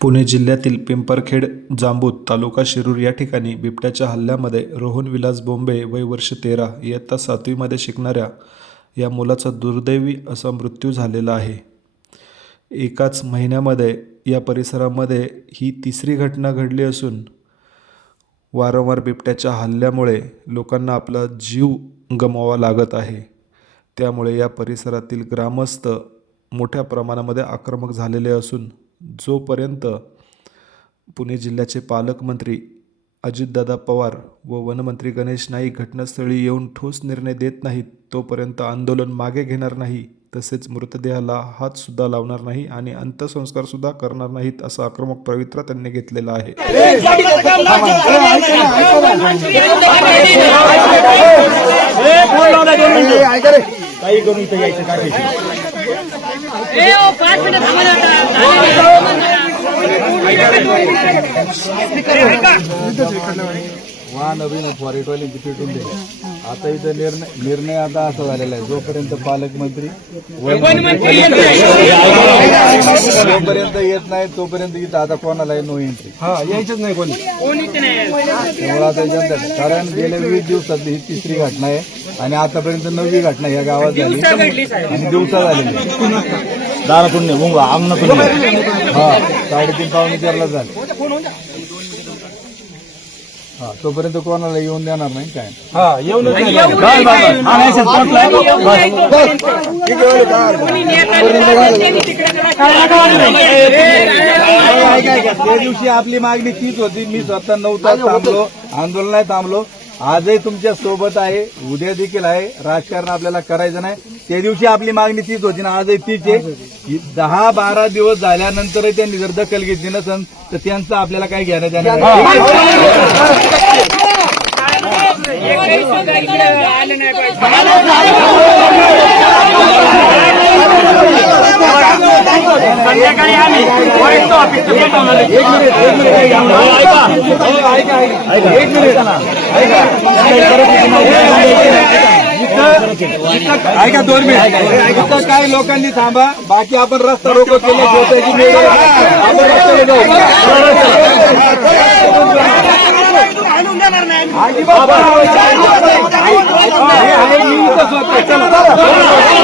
पुणे जिल्ह्यातील पिंपरखेड जांबूत तालुका शिरूर या ठिकाणी बिबट्याच्या हल्ल्यामध्ये रोहन विलास बोंबे वय वर्ष तेरा इयत्ता सातवीमध्ये शिकणाऱ्या या मुलाचा दुर्दैवी असा मृत्यू झालेला आहे. एकाच महिन्यामध्ये या परिसरामध्ये ही तिसरी घटना घडली असून वारंवार बिबट्याच्या हल्ल्यामुळे लोकांना आपला जीव गमवावा लागत आहे. त्यामुळे या परिसरातील ग्रामस्थ मोठ्या प्रमाणामध्ये आक्रमक झालेले असून जोपर्यंत पुणे जिल्ह्याचे पालकमंत्री अजितदादा पवार व वनमंत्री गणेश नाईक घटनास्थळी येऊन ठोस निर्णय देत नाहीत तोपर्यंत आंदोलन मागे घेणार नाही तसेच मृतदेहाला हातसुद्धा लावणार नाही आणि अंत्यसंस्कारसुद्धा करणार नाहीत असा आक्रमक पवित्रा त्यांनी घेतलेला आहे. वा नवीन फॉरेटवाल्यांची पेटून दे. आता इथं निर्णय निर्णय आता असा झालेला आहे. जोपर्यंत पालकमंत्री वनमंत्री येत नाही. जोपर्यंत येत नाही तोपर्यंत इथं आता कोणाला नो एंट्री हा यायचंच नाही कोणी. त्यामुळे आता जनता कारण गेल्या वीस दिवसातली ही तिसरी घटना आहे आणि आतापर्यंत नववी घटना या गावात झाली. आणि दिवसा झालेली दारातून मुंगळा अंगणातून हा साडेतीन पावणे चारला झाले हा तोपर्यंत कोणाला येऊन देणार नाही काय हा येऊन त्या दिवशी आपली मागणी तीच होती. मी स्वतः नऊ तास थांबलो आंदोलन थांबलो. आजही तुमच्यासोबत आहे. उद्या देखील आहे. राजकारण आपल्याला करायचं नाही. त्या दिवशी आपली मागणी तीच होती ना आजही तीच आहे. दहा बारा दिवस झाल्यानंतरही त्यांनी जर दखल घेतली नसन तर त्यांचं आपल्याला काही घेणं नाही. संध्याकाळी आम्ही वरिष्ठ ऑफिसचं पेटवणार आहे. एक मिनिट एक मिनिट ऐका. ऐका ऐका ऐका. एक मिनिट. ऐका. इथं- ऐका दोन मिनिट. इथं काही लोकांनी थांबा. बाकी आपण रस्ता रोको केले स्वतःची निवड. आपण जाऊ अजिबात.